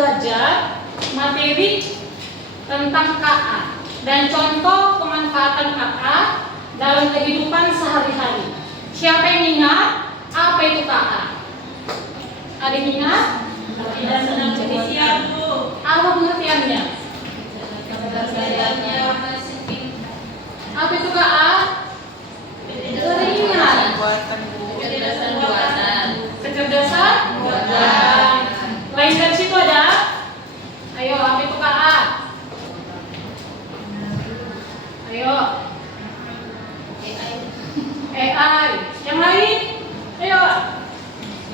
belajar materi tentang KA dan contoh pemanfaatan KA dalam kehidupan sehari-hari. Siapa yang ingat apa itu KA? Ada yang ingat? Tidak senang siap Bu. Apa pengertiannya? Apa itu KA? Ada yang ingat? Kecerdasan buatan. Kecerdasan buatan. Lain dari situ ada? Ayo, apa itu KA? Ayo. AI. Yang lain? Ayo.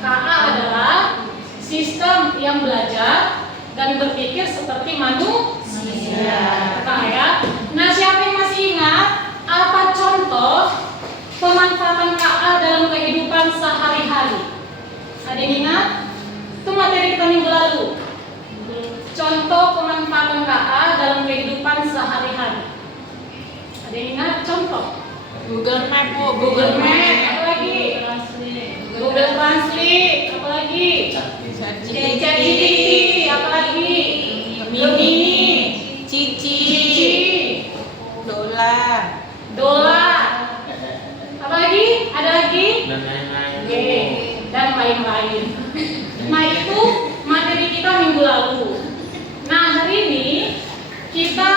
KA adalah sistem yang belajar dan berpikir seperti manusia. Ya. Nah, siapa yang masih ingat apa contoh pemanfaatan KA dalam kehidupan sehari-hari? Ada yang ingat? Itu materi kita minggu lalu. Contoh pemanfaatan KA dalam kehidupan sehari-hari. Ada yang ingat contoh? Google Map Bu. Google Map, apa lagi? Google Translate, apa lagi? ChatGPT, apa lagi? Gemini, Cici, Dola, apa lagi? Ada lagi? Dan lain-lain. Oke, dan lain-lain. Nah, itu materi kita minggu lalu. Nah, hari ini kita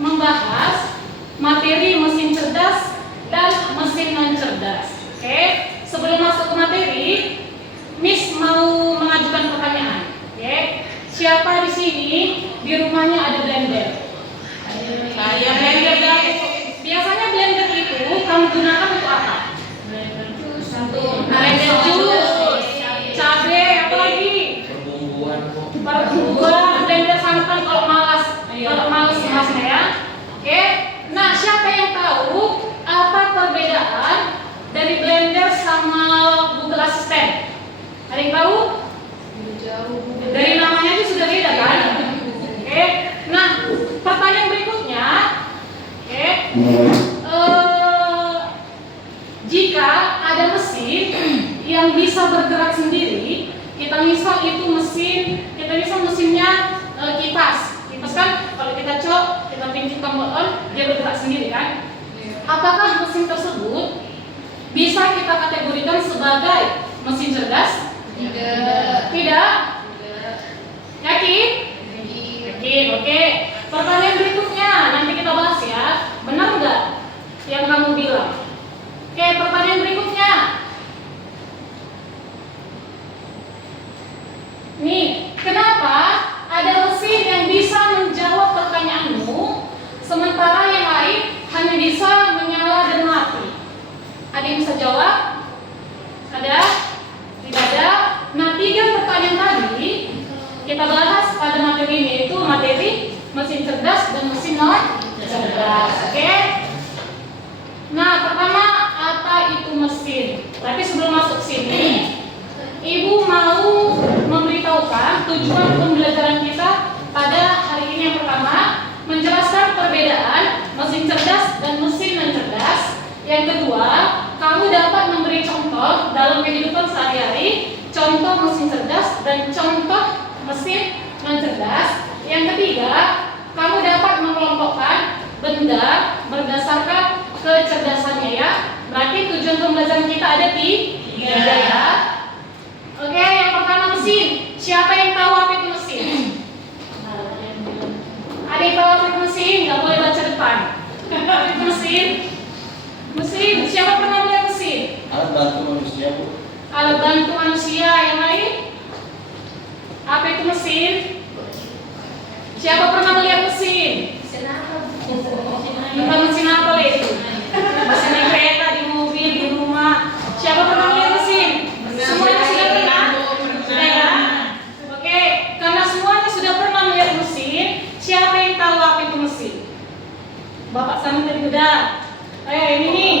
membahas materi mesin cerdas dan mesin non cerdas. Oke, sebelum masuk ke materi, Miss mau mengajukan pertanyaan. Oke, siapa di sini di rumahnya ada blender? Saya Blender dapur. Biasanya blender itu kamu gunakan untuk apa? Blender jus, cabai, apa lagi? Perbumbuan kok. Perburuan, blender santan kalau malas masnya ya. Oke. Nah, siapa yang tahu apa perbedaan dari blender sama Google Assistant? Ada yang tahu? Dari namanya aja sudah beda kan? Oke. Nah, pertanyaan berikutnya, oke. Jika ada mesin yang bisa bergerak sendiri, kita misal itu mesinnya kipas kan, kalau kita cok, kita pinjam tombol on, dia bergerak sendiri kan? Apakah mesin tersebut bisa kita kategorikan sebagai mesin cerdas? Tidak. Yakin? Oke. Pertanyaan berikutnya nanti kita bahas ya. Benar nggak yang kamu bilang? Oke, pertanyaan berikutnya. Nih, kenapa ada mesin yang bisa menjawab pertanyaanmu, sementara yang lain hanya bisa menyala dan mati? Ada yang bisa jawab? Ada? Tidak ada? Nah, 3 pertanyaan tadi kita bahas pada materi ini, yaitu materi mesin cerdas dan mesin non cerdas. Oke? Nah, pertama, apa itu mesin? Tapi sebelum masuk sini, Ibu mau memberitahukan tujuan pembelajaran kita pada hari ini. Yang pertama, menjelaskan perbedaan mesin cerdas dan mesin non cerdas. Yang kedua, kamu dapat memberi contoh dalam kehidupan sehari-hari, contoh mesin cerdas dan contoh mesin non cerdas. Yang ketiga, kamu dapat mengelompokkan benda berdasarkan kecerdasannya ya. Berarti tujuan pembelajaran kita ada 3 ya. Oke, yang pertama mesin. Siapa yang tahu apa itu mesin? Ada yang tahu apa itu mesin? Gak boleh baca depan. Apa itu mesin? Mesin. Siapa pernah melihat mesin? Alat bantu manusia Bu. Alat bantu manusia. Yang lain? Apa itu mesin? Siapa pernah melihat mesin? Bukan mesin apa itu? Mesin di kereta, di mobil, di rumah. Siapa pernah melihat mesin? Semuanya sudah pernah? Sudah ya? Oke, karena semuanya sudah pernah melihat mesin, siapa yang tahu apa itu mesin? Bapak sana tadi udah. Yang ini nih.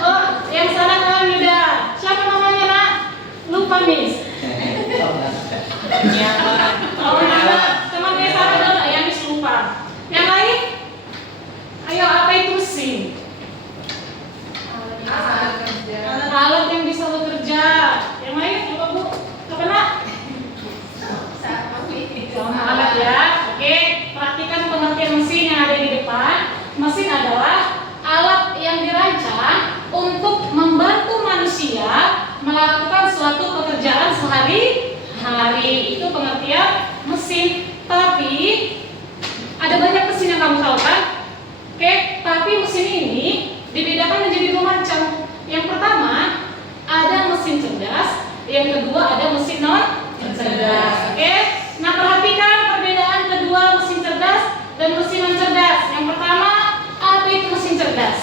Oh, yang sana kan udah. Siapa namanya nak? Lupa Miss. Oh, teman saya sana udah yang Miss lupa. Yang lain? Ayo, apa itu mesin? Alat yang bisa bekerja. Yang lain apa Bu? Apa nak? Sama hari. Itu pengertian mesin. Tapi ada banyak mesin yang kamu tahu kan? Oke, tapi mesin ini dibedakan menjadi dua macam. Yang pertama ada mesin cerdas, yang kedua ada mesin non cerdas. Oke, nah perhatikan perbedaan kedua mesin cerdas dan mesin non cerdas. Yang pertama, apa itu mesin cerdas?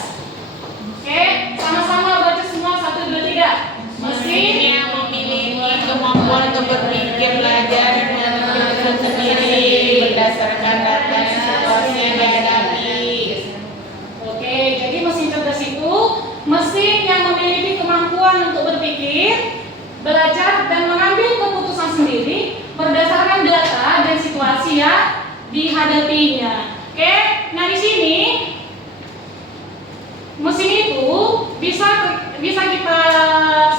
Oke, sama-sama baca semua 1, 2, 3. Mesin yang memiliki kemampuan untuk berpikir, belajar, dan menentukan sendiri berdasarkan data dan situasi yang dihadapi. Oke, jadi mesin cerdas itu mesin yang memiliki kemampuan untuk berpikir, belajar, dan mengambil keputusan sendiri berdasarkan data dan situasi yang dihadapinya. Oke, nah di sini mesin itu bisa kita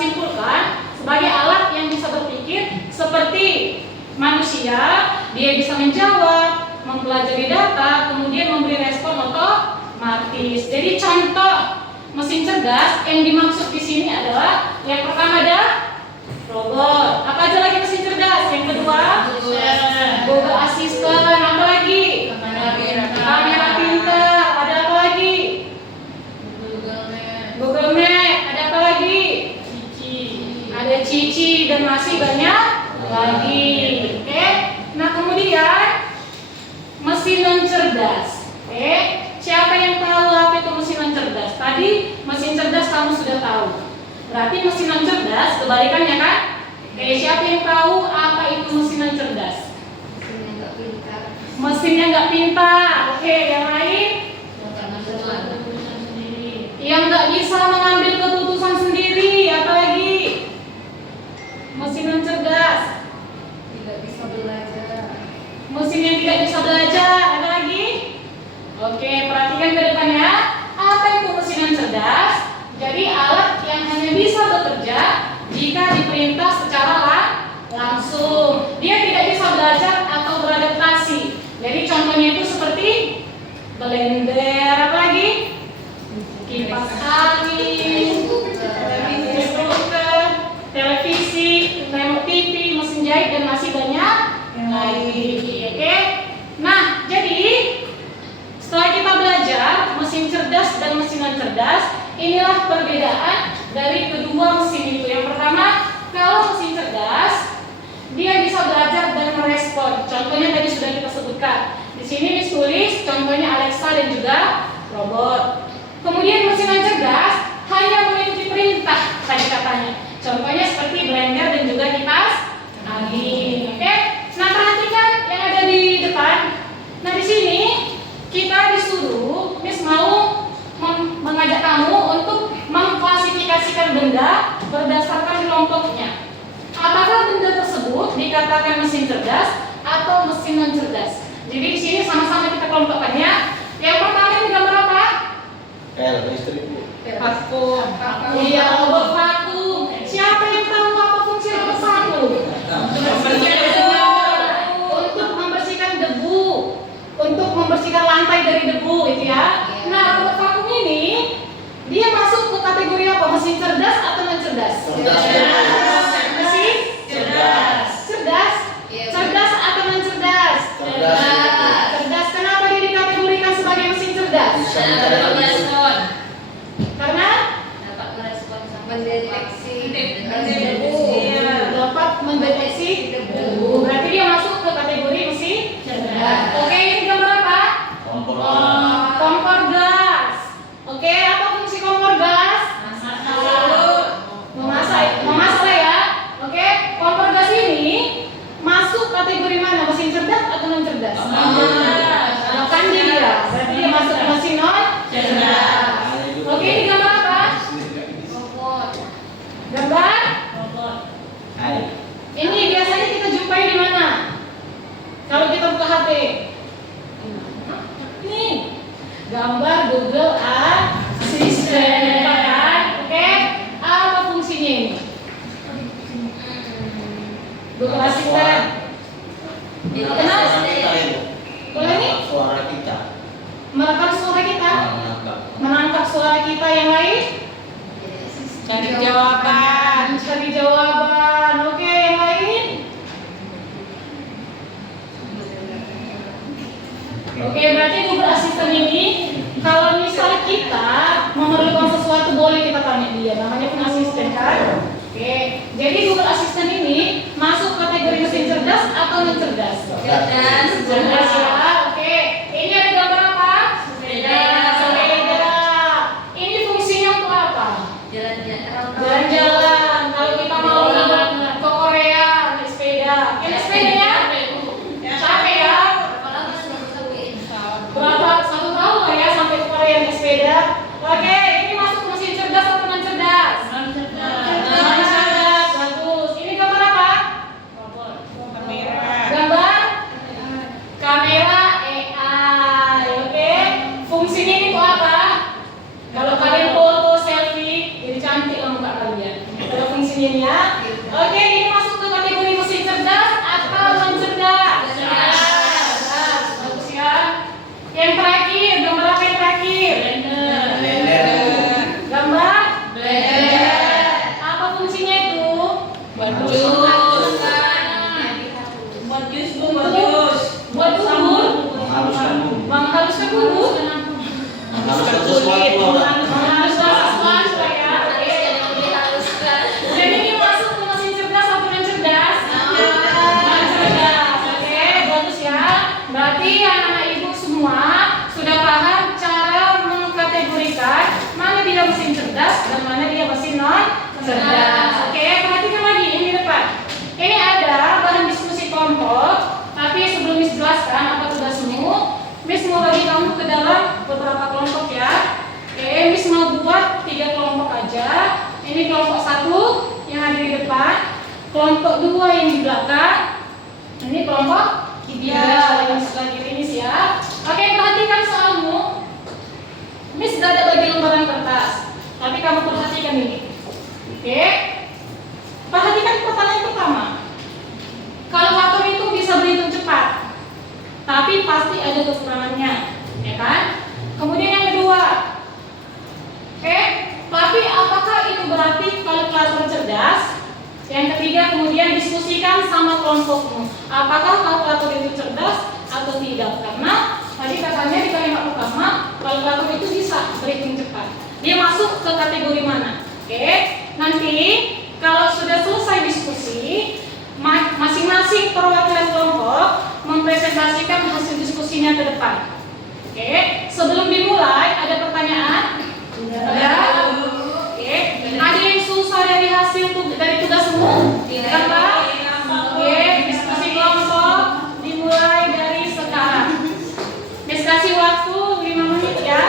simpulkan sebagai alat yang bisa berpikir seperti manusia. Dia bisa menjawab, mempelajari data, kemudian memberi respon otomatis. Jadi contoh mesin cerdas yang dimaksud di sini adalah yang pertama ada robot. Apa aja lagi mesin cerdas? Yang kedua Google Assistant. Apa lagi? Kamera pintar. Ada apa lagi? Google Map. Ada apa lagi? Ada Cici dan masih banyak lagi. Oke. Nah kemudian mesin non cerdas. Oke. Siapa yang tahu apa itu mesin non cerdas? Tadi mesin cerdas kamu sudah tahu. Berarti mesin non cerdas kebalikannya kan? Oke. Siapa yang tahu apa itu mesin non cerdas? Mesinnya nggak pintar. Oke. Yang lain? Yang nggak bisa mengambil keputusan sendiri. Apa lagi? Mesin non cerdas. Mesin yang tidak bisa belajar. Ada lagi? Oke, perhatikan ke depannya. Apa itu mesin non cerdas? Jadi alat yang hanya bisa bekerja jika diperintah secara langsung. Dia tidak bisa belajar atau beradaptasi. Jadi contohnya itu seperti blender. Apa lagi? Kipas angin, komputer, televisi, remote TV, mesin jahit, dan masih banyak yang lain. Oke. Nah, jadi setelah kita belajar mesin cerdas dan mesin non cerdas, inilah perbedaan dari kedua mesin itu. Yang pertama, kalau mesin cerdas dia bisa belajar dan merespon. Contohnya tadi sudah kita sebutkan. Di sini ditulis contohnya Alexa dan juga robot. Kemudian mesin non cerdas hanya mengikuti perintah tadi katanya. Contohnya seperti blender dan juga kipas angin. Oke. Nah, perhatikan yang ada di depan. Nah, di sini kita disuruh, Miss mau mengajak kamu untuk mengklasifikasikan benda berdasarkan kelompoknya. Apakah benda tersebut dikatakan mesin cerdas atau mesin non cerdas? Jadi di sini sama-sama kita kelompokkannya. Yang pertama ini gambar apa? Listrik bu. Vakum. Iya, robot vakum. Siapa yang tahu apa fungsi robot vakum? Untuk membersihkan debu, untuk membersihkan lantai dari debu, itu ya. Nah, robot vakum ini dia masuk ke kategori apa? Mesin cerdas atau non cerdas? Cerdas. Mesin Cerdas. Cerdas? Cerdas atau non cerdas? Cerdas. Cerdas. Kenapa dia dikategorikan sebagai mesin cerdas? Bisa mencari Merespon. Karena Dapat merespon sama Mendeteksi debu. Dapat mendeteksi debu. Berarti dia masuk ke kategori mesin cerdas. Oke, ini gambar apa? kompor. Kompor gas. Oke, apa fungsi kompor gas? Memasak ya. Oke, kompor gas ini masuk kategori mana? Mesin cerdas atau non cerdas? Nah, kan dia. Berarti dia masuk ke mesin non cerdas. Oke, ini gambar apa? Gambar? Air. Ini biasanya kita jumpai di mana? Kalau kita buka HP. Nih, gambar Google Assistant, kan? Oke, apa fungsinya ini? Google Assistant. Menangkap suara kita ya bu. Boleh nih? Suara kita. Merekam suara kita, Menangkap. menangkap suara kita. Yang lain? Cari jawaban. Mencari jawaban. Oke, yang lain? ya, namanya pun asisten kan? Oke, jadi Google Assistant ini masuk kategori mesin cerdas atau non cerdas? Cerdas. Cerdas ya. Oke, ini ada gambar apa? Sepeda. Sepeda. Ini fungsinya untuk apa? Jalan-jalan. Kalau kita mau ke Korea naik sepeda, naik sepedanya capek ya? Berapa? 1 tahun lah ya sampai ke Korea naik sepeda. Oke, ini masuk mesin cerdas atau non cerdas? Non cerdas. Bagus. Ini gambar apa? Kamera. Gambar kamera AI. Oke, fungsinya ini untuk apa? Kalau kalian foto selfie, jadi cantik lah muka kalian. Kalau fungsinya ini ya. Oke, ini masuk ke kategori mesin cerdas atau non cerdas? Cerdas. Bagus ya. Yang terakhir, gambar apa yang terakhir? Blender. Gambar Blender. apa fungsinya itu? Buat jus. Buat bubur, Menghaluskan bumbu. menghaluskan bumbu, Menghaluskan sesuatu orang. menghaluskan sesuatu ya. Oke. Jadi ini masuk ke mesin cerdas atau non cerdas? Non cerdas. Oke, bagus ya. Berarti anak-anak ibu semua sudah paham cara mengkategorikan mana dia mesin cerdas dan mana dia mesin non cerdas. Oke, perhatikan lagi ini di depan. Ini ada bahan diskusi kelompok. Tapi sebelum Miss jelaskan apa tugasmu, Miss mau bagi kamu ke dalam beberapa kelompok ya. Oke, Miss mau buat 3 kelompok aja. Ini kelompok 1 yang ada di depan, kelompok 2 yang di belakang. Ini kelompok 3 yang sebelah kiri Miss ya. Oke, perhatikan soalmu. Miss sudah ada bagi lembaran kertas, tapi kamu perhatikan ini. Oke, perhatikan pertanyaan pertama. Kalkulator itu bisa berhitung cepat, tapi pasti ada kekurangannya, ya kan? Kemudian yang kedua, tapi apakah itu berarti kalkulator cerdas? Yang ketiga, kemudian diskusikan sama kelompokmu, apakah kalkulator itu cerdas atau tidak? Karena tadi katanya di kalimat pertama, kalkulator itu bisa berhitung cepat. Dia masuk ke kategori mana? Oke, nanti kalau sudah selesai diskusi, masing-masing perwakilan kelompok mempresentasikan hasil diskusinya ke depan. Oke, sebelum dimulai ada pertanyaan? Ada. Oke, ada yang susah dari hasil dari tugasmu? Apa? Oke, diskusi kelompok dimulai dari sekarang. Miss kasih waktu 5 menit ya.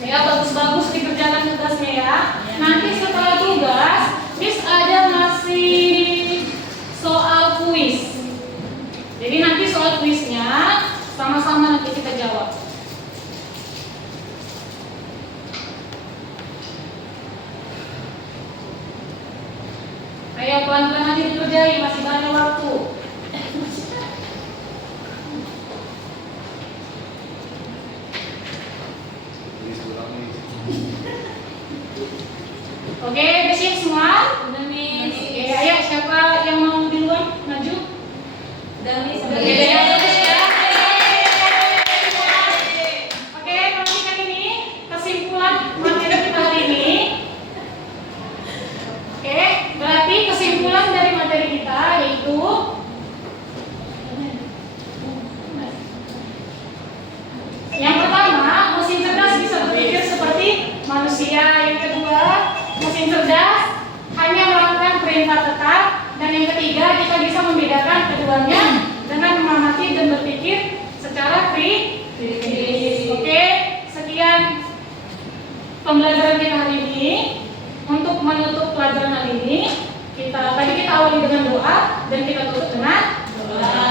Ya, bagus-bagus dikerjakan tugasnya ya. Nanti setelah tugas, Miss ada ngasih soal kuis. Jadi nanti soal kuisnya sama-sama nanti kita jawab. Ayo pelan-pelan nanti dikerjain, masih banyak waktu. Oke, udah siap semua? Udah Miss. Oke, ayo siapa yang mau duluan maju? Udah Miss. Oke, perhatikan ini kesimpulan materi kita hari ini. Oke, berarti kesimpulan dari materi kita yaitu yang pertama, mesin cerdas bisa berpikir seperti manusia. Yang kedua, mesin cerdas hanya melakukan perintah tetap. Dan yang ketiga, kita bisa membedakan keduanya dengan mengamati dan berpikir secara kritis. Oke, sekian pembelajaran kita hari ini. Untuk menutup pelajaran hari ini, tadi kita awali dengan doa dan kita tutup dengan doa.